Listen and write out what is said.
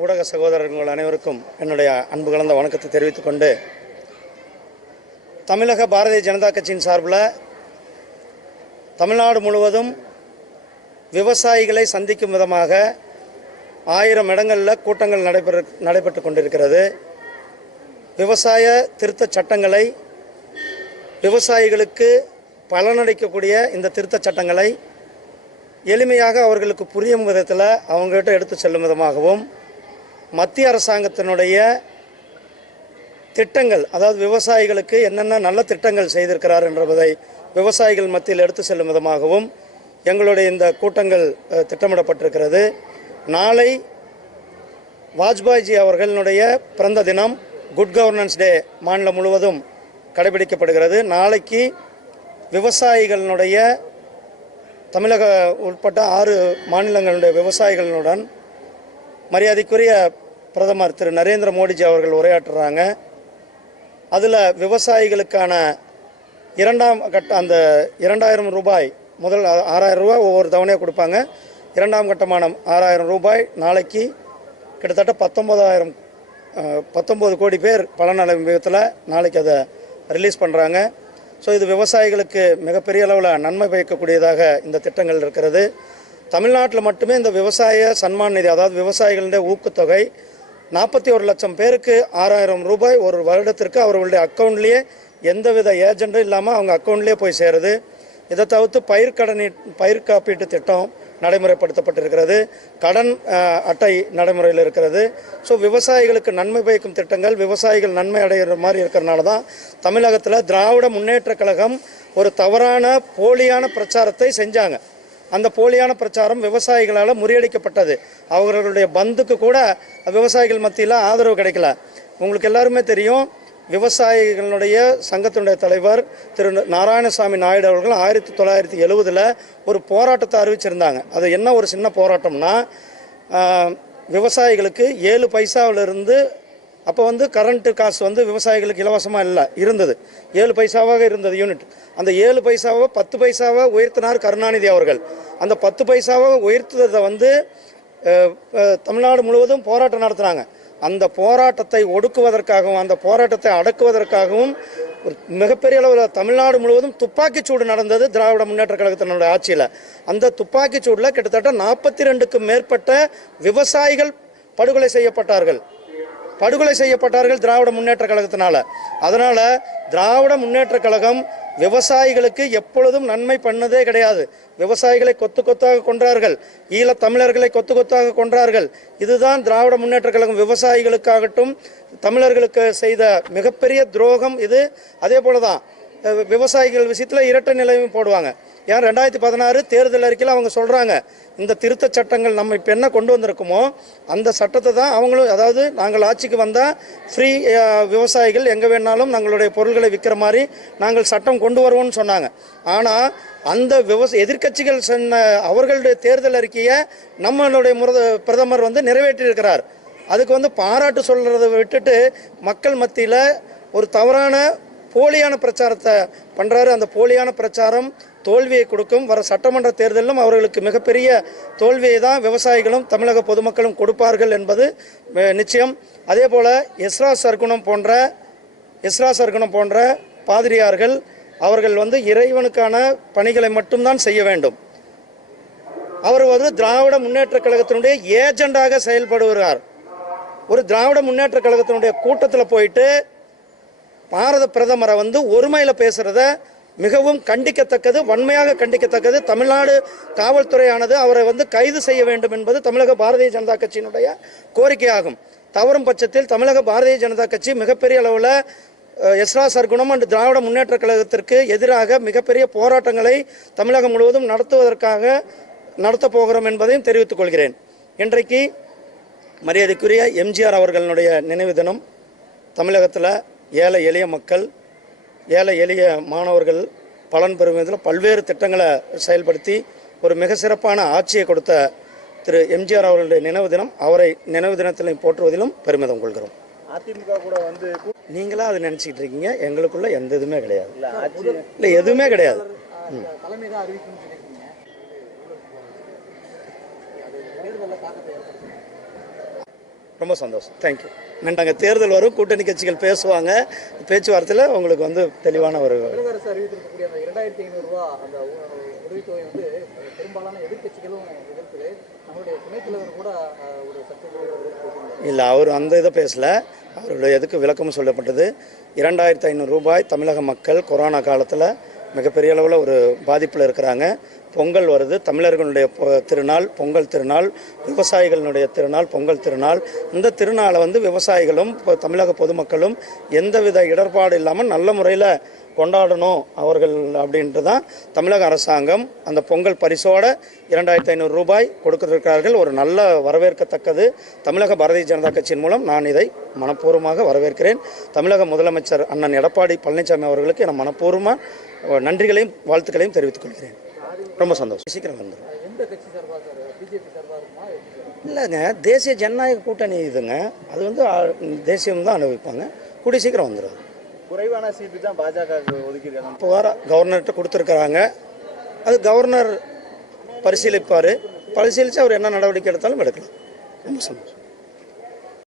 ஊடக சகோதரர்கள் அனைவருக்கும் என்னுடைய அன்பு கலந்த வணக்கத்தை தெரிவித்துக் கொண்டு தமிழக பாரதிய ஜனதா கட்சியின் சார்பில் தமிழ்நாடு முழுவதும் விவசாயிகளை சந்திக்கும் விதமாக ஆயிரம் இடங்களில் கூட்டங்கள் நடைபெற நடைபெற்று கொண்டிருக்கிறது. விவசாய திருத்தச் சட்டங்களை விவசாயிகளுக்கு பலனளிக்கக்கூடிய இந்த திருத்தச் சட்டங்களை எளிமையாக அவர்களுக்கு புரியும் விதத்தில் அவங்ககிட்ட எடுத்து செல்லும் விதமாகவும் மத்திய அரசாங்கத்தினுடைய திட்டங்கள் அதாவது விவசாயிகளுக்கு என்னென்ன நல்ல திட்டங்கள் செய்திருக்கிறார் என்பதை விவசாயிகள் மத்தியில் எடுத்து செல்லும் விதமாகவும் எங்களுடைய இந்த கூட்டங்கள் திட்டமிடப்பட்டிருக்கிறது. நாளை வாஜ்பாய்ஜி அவர்களினுடைய பிறந்த தினம் குட் கவர்னன்ஸ் டே மாநிலம் முழுவதும் கடைபிடிக்கப்படுகிறது. நாளைக்கு விவசாயிகளினுடைய தமிழக உட்பட்ட ஆறு மாநிலங்களுடைய விவசாயிகளுடன் மரியாதைக்குரிய பிரதமர் திரு நரேந்திர மோடிஜி அவர்கள் உரையாற்றுறாங்க. அதில் விவசாயிகளுக்கான இரண்டாம் கட்ட அந்த இரண்டாயிரம் ரூபாய் முதல் ஆறாயிரம் ரூபாய் ஒவ்வொரு தவணையாக கொடுப்பாங்க. இரண்டாம் கட்டமான ஆறாயிரம் ரூபாய் நாளைக்கு கிட்டத்தட்ட பத்தொம்பதாயிரம் பத்தொம்பது கோடி பேர் பலனடையும் விதத்தில் நாளைக்கு அதை ரிலீஸ் பண்ணுறாங்க ஸோ இது விவசாயிகளுக்கு மிகப்பெரிய அளவில் நன்மை பயக்கக்கூடியதாக இந்த திட்டங்கள் இருக்கிறது. தமிழ்நாட்டில் மட்டுமே இந்த விவசாய சன்மான் நிதி அதாவது விவசாயிகளுடைய ஊக்கத்தொகை நாற்பத்தி ஒரு லட்சம் பேருக்கு ஆறாயிரம் ரூபாய் ஒரு வருடத்திற்கு அவர்களுடைய அக்கௌண்ட்லேயே எந்தவித ஏஜெண்ட்டும் இல்லாமல் அவங்க அக்கௌண்ட்லேயே போய் சேருது. இதை தவிர்த்து பயிர் கடனி பயிர் காப்பீட்டு திட்டம் நடைமுறைப்படுத்தப்பட்டிருக்கிறது. கடன் அட்டை நடைமுறையில் இருக்கிறது. ஸோ விவசாயிகளுக்கு நன்மை பயக்கும் திட்டங்கள் விவசாயிகள் நன்மை அடைகிற மாதிரி இருக்கிறனால தான் தமிழகத்தில் திராவிட முன்னேற்ற கழகம் ஒரு தவறான போலியான பிரச்சாரத்தை செஞ்சாங்க. அந்த போலியான பிரச்சாரம் விவசாயிகளால் முறியடிக்கப்பட்டது. அவர்களுடைய பந்துக்கு கூட விவசாயிகள் மத்தியில் ஆதரவு கிடைக்கல. உங்களுக்கு எல்லாருமே தெரியும் விவசாயிகளுடைய சங்கத்தினுடைய தலைவர் திரு நாராயணசாமி நாயுடு அவர்கள் ஆயிரத்தி தொள்ளாயிரத்தி எழுவதில் ஒரு போராட்டத்தை அறிவிச்சிருந்தாங்க. அது என்ன ஒரு சின்ன போராட்டம்னா விவசாயிகளுக்கு ஏழு பைசாவிலிருந்து அப்போ வந்து கரண்ட்டு காசு வந்து விவசாயிகளுக்கு இலவசமாக இல்லை இருந்தது. ஏழு பைசாவாக இருந்தது யூனிட் அந்த ஏழு பைசாவை பத்து பைசாவை உயர்த்தினார் கருணாநிதி அவர்கள். அந்த பத்து பைசாவை உயர்த்ததை வந்து தமிழ்நாடு முழுவதும் போராட்டம் நடத்துகிறாங்க அந்த போராட்டத்தை ஒடுக்குவதற்காகவும் அந்த போராட்டத்தை அடக்குவதற்காகவும் ஒரு மிகப்பெரிய அளவில் தமிழ்நாடு முழுவதும் துப்பாக்கி சூடு நடந்தது திராவிட முன்னேற்ற கழகத்தினுடைய ஆட்சியில். அந்த துப்பாக்கிச்சூடில் கிட்டத்தட்ட நாற்பத்தி ரெண்டுக்கும் மேற்பட்ட விவசாயிகள் படுகொலை செய்யப்பட்டார்கள். படுகொலை செய்யப்பட்டார்கள் திராவிட முன்னேற்ற கழகத்தினால. அதனால திராவிட முன்னேற்ற கழகம் விவசாயிகளுக்கு எப்பொழுதும் நன்மை பண்ணதே கிடையாது. விவசாயிகளை கொத்து கொத்தாக கொன்றார்கள். ஈழத் தமிழர்களை கொத்து கொத்தாக கொன்றார்கள். இதுதான் திராவிட முன்னேற்ற கழகம் விவசாயிகளுக்காகட்டும் தமிழர்களுக்கு செய்த மிகப்பெரிய துரோகம் இது. அதே போல தான் விவசாயிகள் விஷயத்தில் இரட்டை நிலையும் போடுவாங்க. ஏன் ரெண்டாயிரத்தி பதினாறு தேர்தல் அறிக்கையில் அவங்க சொல்கிறாங்க இந்த திருத்த சட்டங்கள் நம்ம இப்போ என்ன கொண்டு வந்திருக்குமோ அந்த சட்டத்தை தான் அவங்களும் அதாவது நாங்கள் ஆட்சிக்கு வந்தால் ஃப்ரீ விவசாயிகள் எங்கே வேணாலும் நாங்களுடைய பொருள்களை விற்கிற மாதிரி நாங்கள் சட்டம் கொண்டு வருவோம்னு சொன்னாங்க. ஆனால் அந்த விவச எதிர்க்கட்சிகள் சொன்ன அவர்களுடைய தேர்தல் அறிக்கையை நம்மளுடைய முரத பிரதமர் வந்து நிறைவேற்றியிருக்கிறார் அதுக்கு வந்து பாராட்டு சொல்கிறத விட்டுட்டு மக்கள் மத்தியில் ஒரு தவறான போலியான பிரச்சாரத்தை பண்ணுறாரு அந்த போலியான பிரச்சாரம் தோல்வியை கொடுக்கும். வர சட்டமன்ற தேர்தலிலும் அவர்களுக்கு மிகப்பெரிய தோல்வியை தான் விவசாயிகளும் தமிழக பொதுமக்களும் கொடுப்பார்கள் என்பது நிச்சயம். அதே போல் எஸ்ரா சர்க்குணம் போன்ற எஸ்ரா சர்க்குணம் போன்ற பாதிரியார்கள் அவர்கள் வந்து இறைவனுக்கான பணிகளை மட்டும்தான் செய்ய வேண்டும். அவர் வந்து திராவிட முன்னேற்ற கழகத்தினுடைய ஏஜெண்டாக செயல்படுகிறார். ஒரு திராவிட முன்னேற்ற கழகத்தினுடைய கூட்டத்தில் போயிட்டு பாரத பிரதமரை வந்து ஒருமையில் பேசுகிறத மிகவும் கண்டிக்கத்தக்கது வன்மையாக கண்டிக்கத்தக்கது. தமிழ்நாடு காவல்துறையானது அவரை வந்து கைது செய்ய வேண்டும் என்பது தமிழக பாரதிய ஜனதா கட்சியினுடைய கோரிக்கையாகும். தவறும் பட்சத்தில் தமிழக பாரதிய ஜனதா கட்சி மிகப்பெரிய அளவில் எஸ்ரா சர்க்குணம் அண்ட் திராவிட முன்னேற்ற கழகத்திற்கு எதிராக மிகப்பெரிய போராட்டங்களை தமிழகம் முழுவதும் நடத்துவதற்காக நடத்தப் போகிறோம் என்பதையும் தெரிவித்துக் கொள்கிறேன். இன்றைக்கு மரியாதைக்குரிய எம்ஜிஆர் அவர்களுடைய நினைவு தினம் தமிழகத்தில் ஏழை எளிய மக்கள் ஏழை எளிய மாணவர்கள் பலன் பெறும் விதத்தில் பல்வேறு திட்டங்களை செயல்படுத்தி ஒரு மிக சிறப்பான ஆட்சியை கொடுத்த திரு எம்ஜிஆர் அவர்களுடைய நினைவு தினம் அவரை நினைவு தினத்திலும் போற்றுவதிலும் பெருமிதம் கொள்கிறோம். அதிமுக கூட வந்து நீங்களா அதை நினச்சிக்கிட்டு இருக்கீங்க? எங்களுக்குள்ள எந்த இதுவுமே கிடையாது. இல்ல எதுவுமே கிடையாது. தலைமை ரொம்ப சந்தோஷம். தேங்க்யூ நாங்கள் தேர்தல் வரும் கூட்டணி கட்சிகள் பேசுவாங்க. பேச்சுவார்த்தையில் உங்களுக்கு வந்து தெளிவான ஒரு இல்லை அவர் அந்த இதை பேசல. அவருடைய எதுக்கு விளக்கமும் சொல்லப்பட்டது. இரண்டாயிரத்து ஐநூறு ரூபாய் தமிழக மக்கள் கொரோனா காலத்தில் மிகப்பெரிய அளவில் ஒரு பாதிப்பில் இருக்கிறாங்க. பொங்கல் வருது. தமிழர்களுடைய பொ- திருநாள் பொங்கல் திருநாள் விவசாயிகளுடைய திருநாள் பொங்கல் திருநாள். இந்த திருநாளை வந்து விவசாயிகளும் தமிழக பொதுமக்களும் எந்தவித இடர்பாடு இல்லாமல் நல்ல முறையில் கொண்டாடணும் அவர்கள் அப்படின்ட்டு தான் தமிழக அரசாங்கம் அந்த பொங்கல் பரிசோட இரண்டாயிரத்தி ஐநூறு ரூபாய் கொடுக்கிறார்கள் ஒரு நல்ல வரவேற்கத்தக்கது. தமிழக பாரதிய ஜனதா கட்சியின் மூலம் நான் இதை மனப்பூர்வமாக வரவேற்கிறேன். தமிழக முதலமைச்சர் அண்ணன் எடப்பாடி பழனிசாமி அவர்களுக்கு நான் மனப்பூர்வமாக நன்றிகளையும் வாழ்த்துக்களையும் தெரிவித்துக் கொள்கிறேன். ரொம்ப சந்தோஷம். சீக்கிரம் வந்துடும் இல்லைங்க தேசிய ஜனநாயக கூட்டணி இதுங்க. அது வந்து தேசியம் தான் அனுபவிப்பாங்க. கூடிய சீக்கிரம் வந்துடும் குறைவான சீட்டு தான் பாஜக ஒதுக்கியிருக்காங்க. இப்போ வர கவர்னர்கிட்ட கொடுத்துருக்குறாங்க. அது கவர்னர் பரிசீலிப்பார். பரிசீலித்து அவர் என்ன நடவடிக்கை எடுத்தாலும் எடுக்கலாம். ரொம்ப சந்தோஷம்.